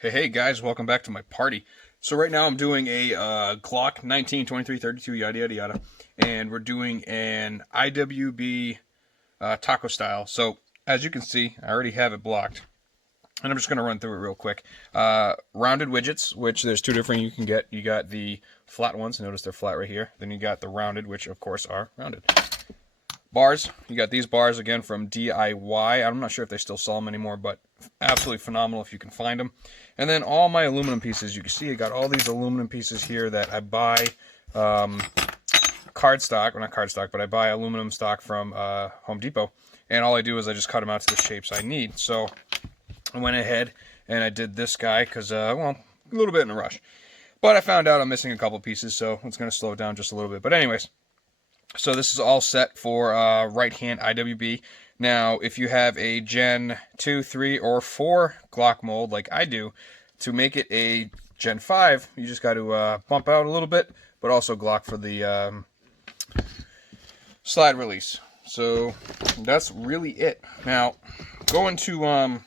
Hey guys, welcome back to my party. So right now I'm doing a Glock 19, 23, 32, yada yada yada, and we're doing an IWB taco style. So as you can see, I already have it blocked, and I'm just going to run through it real quick. Rounded widgets, which there's two different you can get. You got the flat ones, notice they're flat right here. Then you got the rounded, which of course are rounded. Bars, you got these bars again from DIY. I'm not sure if they still sell them anymore, but absolutely phenomenal if you can find them. And then all my aluminum pieces, you can see I got all these aluminum pieces here that I buy card stock, well not card stock, but I buy aluminum stock from Home Depot. And all I do is I just cut them out to the shapes I need. So I went ahead and I did this guy because, well, a little bit in a rush. But I found out I'm missing a couple pieces, so it's going to slow it down just a little bit. But anyways, so this is all set for right-hand IWB. Now, if you have a Gen 2, 3, or 4 Glock mold like I do, to make it a Gen 5, you just got to bump out a little bit, but also Glock for the slide release. So that's really it. Now, going to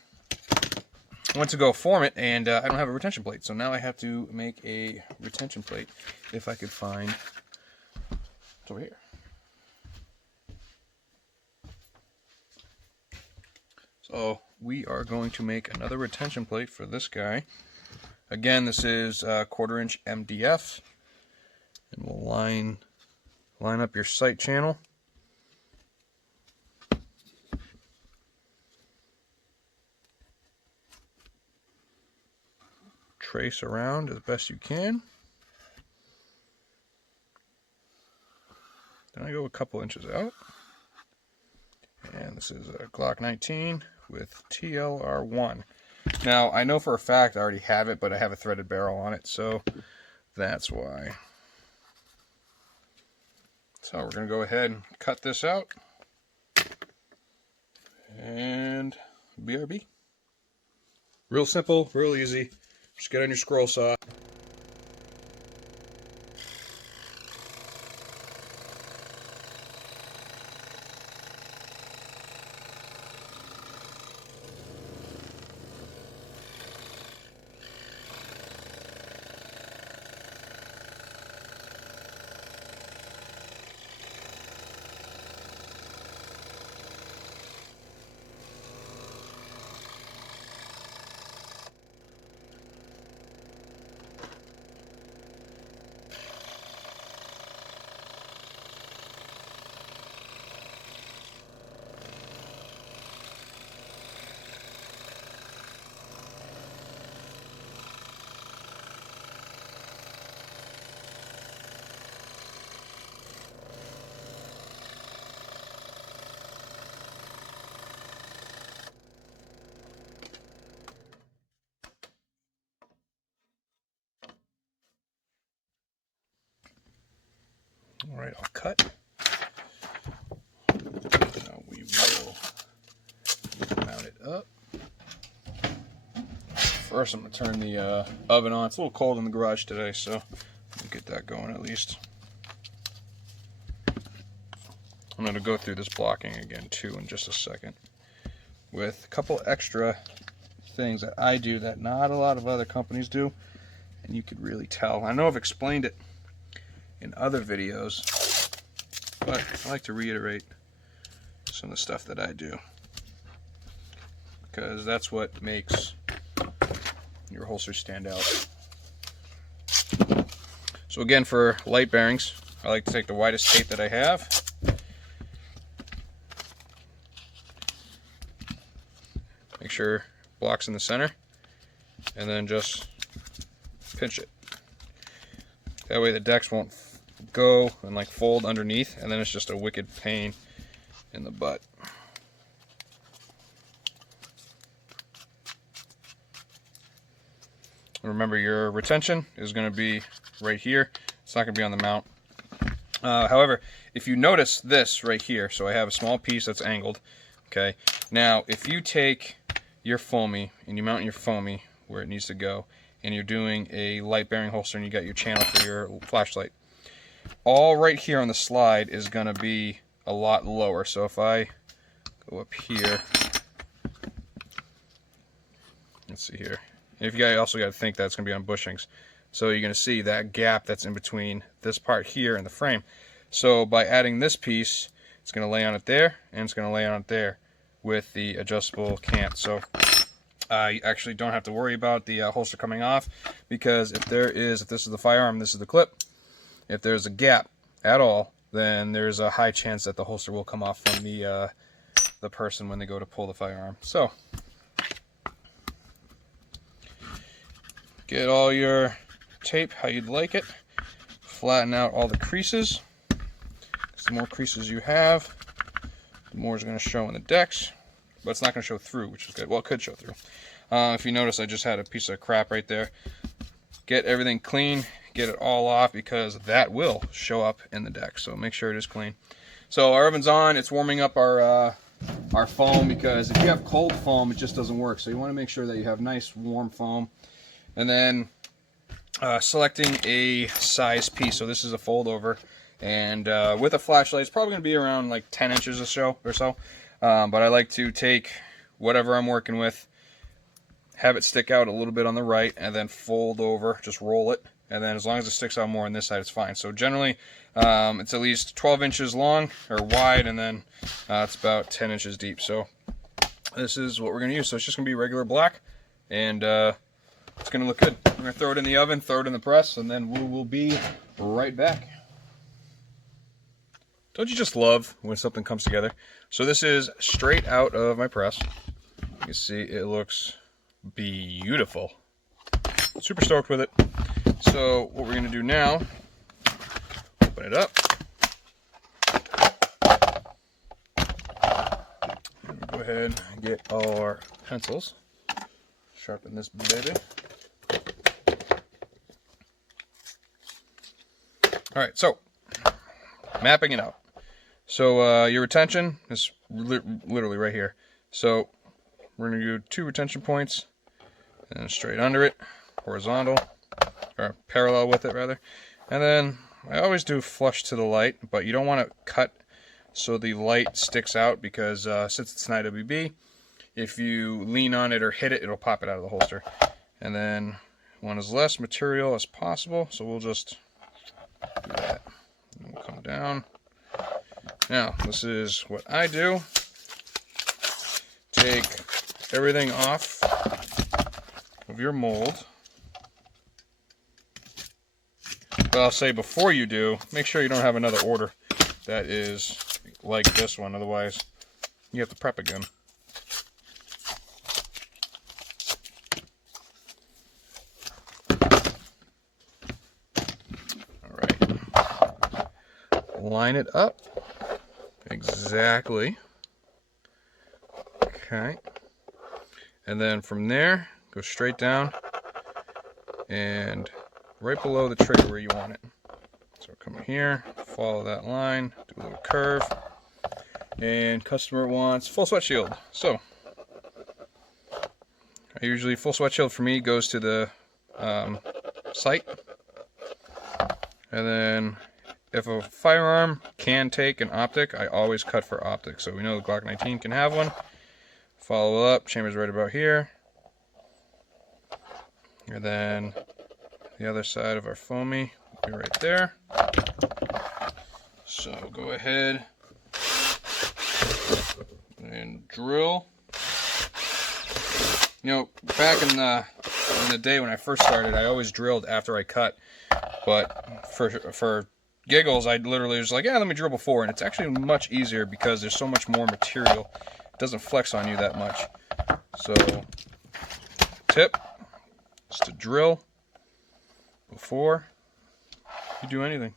went to go form it, and I don't have a retention plate, so now I have to make a retention plate. If I could find, it's over here. So we are going to make another retention plate for this guy. Again, this is 1/4 inch MDF, and we'll line up your sight channel. Trace around as best you can. Then I go a couple inches out. And this is a Glock 19 with TLR1. Now, I know for a fact I already have it, but I have a threaded barrel on it, so that's why. So we're going to go ahead and cut this out. And BRB. Real simple, real easy. Just get on your scroll saw. All right, I'll cut. Now we will mount it up. First, I'm going to turn the oven on. It's a little cold in the garage today, so we'll get that going at least. I'm going to go through this blocking again, too, in just a second, with a couple extra things that I do that not a lot of other companies do, and you could really tell. I know I've explained it in other videos, but I like to reiterate some of the stuff that I do, because that's what makes your holster stand out. So again, for light bearings, I like to take the widest tape that I have, make sure block's in the center, and then just pinch it. That way the decks won't go and like fold underneath, and then it's just a wicked pain in the butt. Remember, your retention is going to be right here. It's not going to be on the mount. However, if you notice this right here, so I have a small piece that's angled. Okay, now if you take your foamy and you mount your foamy where it needs to go, and you're doing a light bearing holster and you got your channel for your flashlight, all right here on the slide is going to be a lot lower. So if I go up here, let's see here, if you also got to think that it's going to be on bushings. So you're going to see that gap that's in between this part here and the frame. So by adding this piece, it's going to lay on it there, and it's going to lay on it there with the adjustable cant. So you actually don't have to worry about the holster coming off, because if this is the firearm, this is the clip, if there's a gap at all, then there's a high chance that the holster will come off from the person when they go to pull the firearm. So get all your tape how you'd like it, flatten out all the creases. The more creases you have, the more is going to show in the decks, but it's not going to show through, which is good. Well, it could show through. If you notice, I just had a piece of crap right there. Get everything clean, get it all off, because that will show up in the deck. So make sure it is clean. So our oven's on. It's warming up our foam, because if you have cold foam, it just doesn't work. So you want to make sure that you have nice warm foam. And then selecting a size piece. So this is a fold over. And with a flashlight, it's probably going to be around like 10 inches or so. But I like to take whatever I'm working with, have it stick out a little bit on the right, and then fold over, just roll it. And then as long as it sticks out more on this side, it's fine. So generally, it's at least 12 inches long or wide, and then it's about 10 inches deep. So this is what we're going to use. So it's just going to be regular black, and it's going to look good. We're going to throw it in the oven, throw it in the press, and then we will be right back. Don't you just love when something comes together? So this is straight out of my press. You can see it looks beautiful. Super stoked with it. So what we're going to do now, open it up. Go ahead and get our pencils. Sharpen this baby. All right, so mapping it out. So your retention is literally right here. So we're going to do 2 retention points, and straight under it, horizontal, or parallel with it rather. And then I always do flush to the light, but you don't want to cut so the light sticks out, because since it's an IWB, if you lean on it or hit it, it'll pop it out of the holster. And then want as less material as possible, so we'll just do that. And we'll come down. Now, this is what I do. Take everything off of your mold. But I'll say before you do, make sure you don't have another order that is like this one. Otherwise, you have to prep again. All right. Line it up. Exactly. Okay. And then from there, go straight down and right below the trigger where you want it. So come here, follow that line, do a little curve, and customer wants full sweat shield. So I usually, full sweat shield for me goes to the sight. And then if a firearm can take an optic, I always cut for optic. So we know the Glock 19 can have one. Follow up, chamber's right about here. And then the other side of our foamy will be right there. So go ahead and drill. You know, back in the day when I first started, I always drilled after I cut. But for giggles, I literally was like, yeah, let me drill before. And it's actually much easier because there's so much more material. It doesn't flex on you that much. So, tip is to drill before you do anything.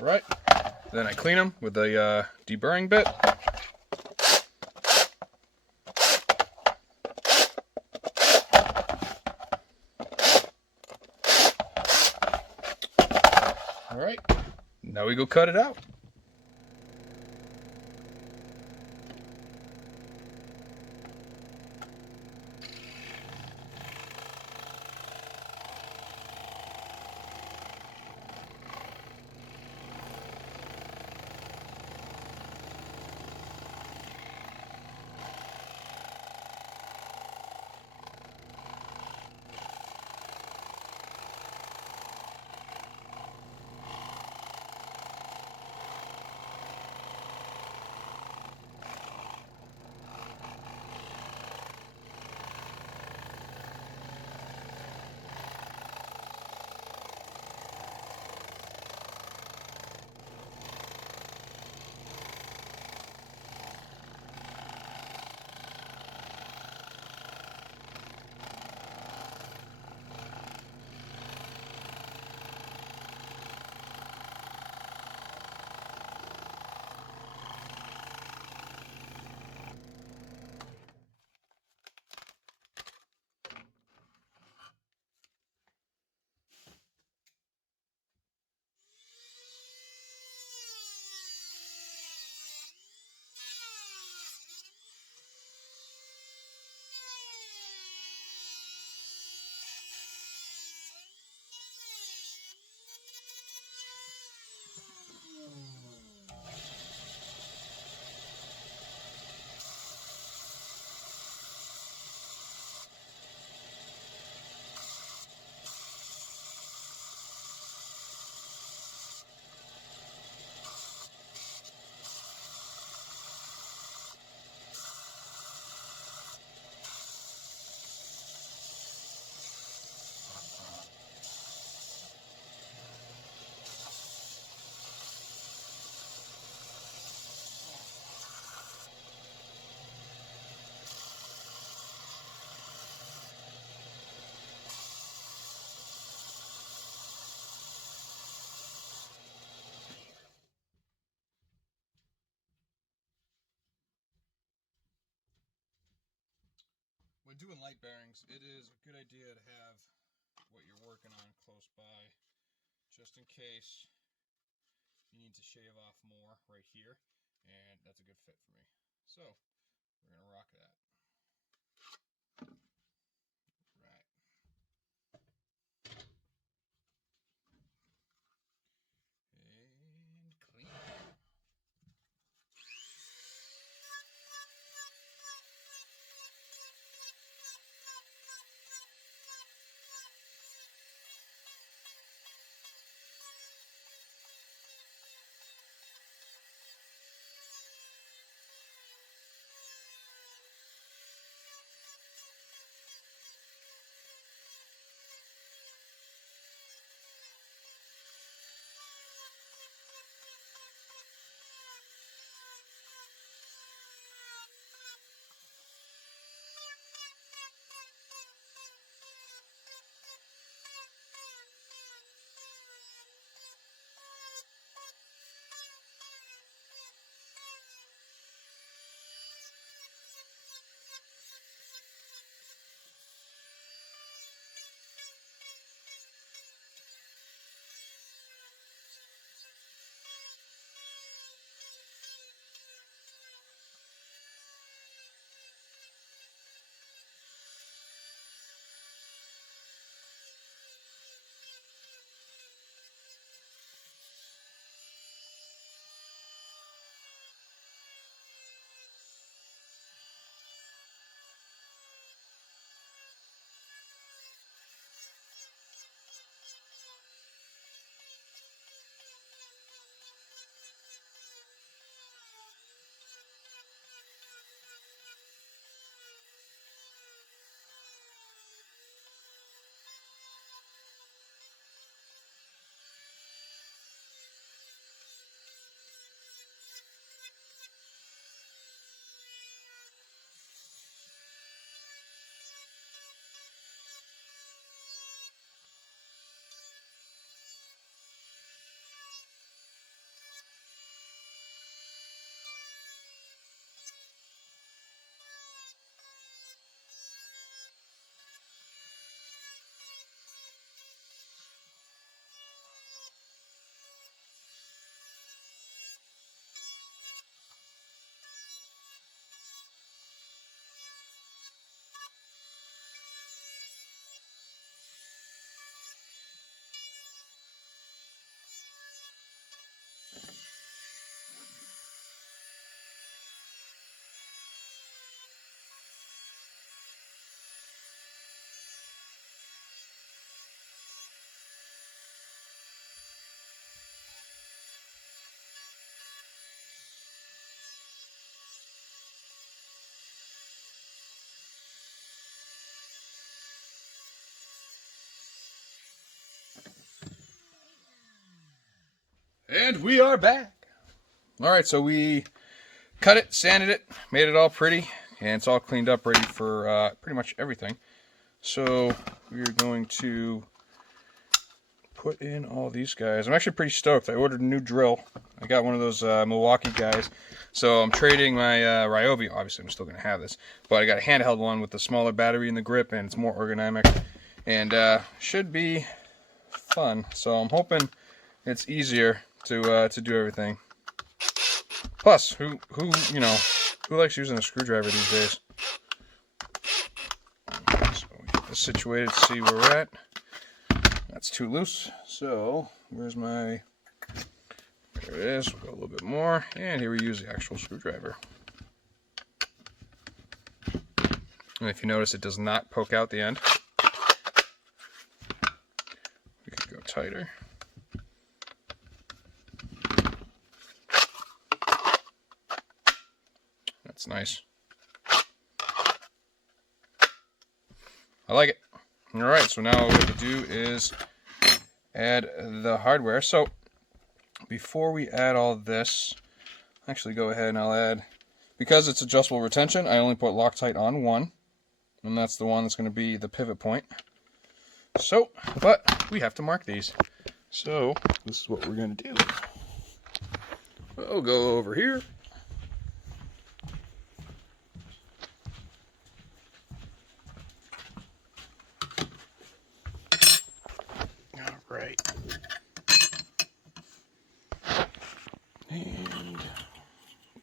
Right, then I clean them with a deburring bit. All right, now we go cut it out. when doing light bearings, it is a good idea to have what you're working on close by, just in case you need to shave off more right here, and that's a good fit for me. So we're gonna rock that. Right. And clean. And we are back. All right, so we cut it, sanded it, made it all pretty, and it's all cleaned up, ready for pretty much everything. So we're going to put in all these guys. I'm actually pretty stoked. I ordered a new drill. I got one of those Milwaukee guys. So I'm trading my Ryobi. Obviously, I'm still going to have this. But I got a handheld one with the smaller battery in the grip, and it's more ergonomic. And should be fun. So I'm hoping it's easier to do everything. Plus, who likes using a screwdriver these days? So we get this situated to see where we're at. That's too loose. So where's my? There it is. We'll go a little bit more, and here we use the actual screwdriver. And if you notice, it does not poke out the end. We could go tighter. That's nice. I like it. All right, so now what we have to do is add the hardware. So before we add all this, actually go ahead and I'll add, because it's adjustable retention, I only put Loctite on one, and that's the one that's going to be the pivot point. So, but we have to mark these. So this is what we're going to do. We'll go over here.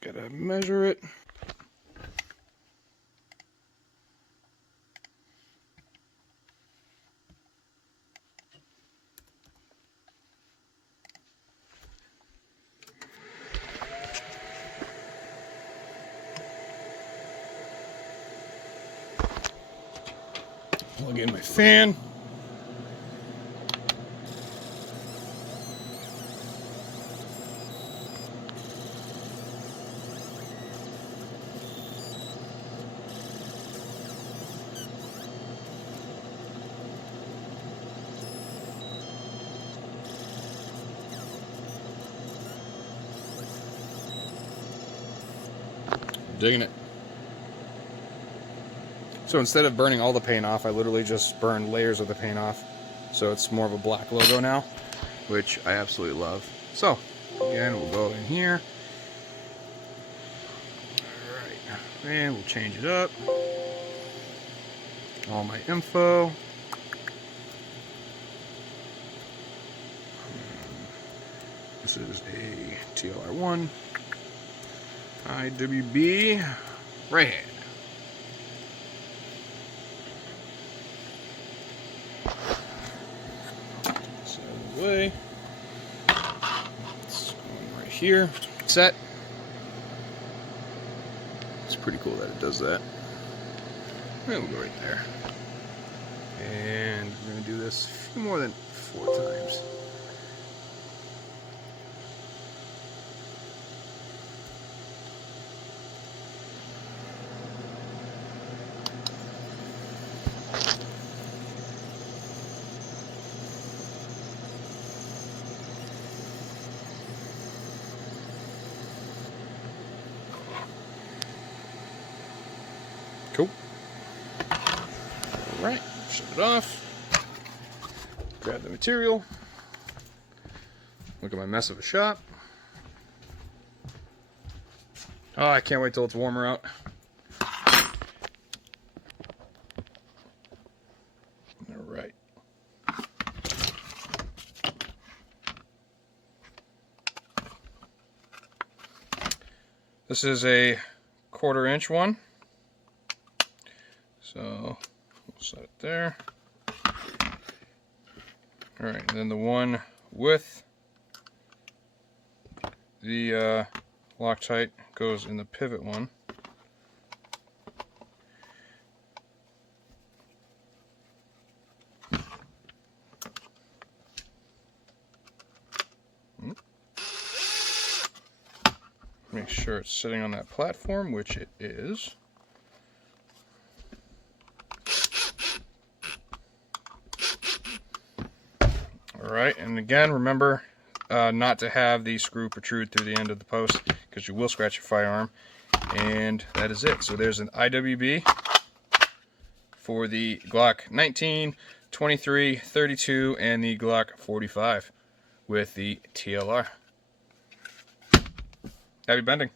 Gotta measure it. Plug in my fan. Digging it. So instead of burning all the paint off, I literally just burned layers of the paint off. So it's more of a black logo now, which I absolutely love. So, again, we'll go in here. Alright, and we'll change it up. All my info. This is a TLR1 IWB right hand. So out of the way. It's going right here. Set. It's pretty cool that it does that. And we'll go right there. And we're going to do this a few more than 4 times. Cool. Alright, shut it off. Grab the material. Look at my mess of a shop. Oh, I can't wait till it's warmer out. Alright. This is a 1/4 inch one. So we'll set it there. Alright, and then the one with the Loctite goes in the pivot one. Make sure it's sitting on that platform, which it is. Alright, and again, remember not to have the screw protrude through the end of the post because you will scratch your firearm. And that is it. So there's an IWB for the Glock 19, 23, 32, and the Glock 45 with the TLR. Happy bending.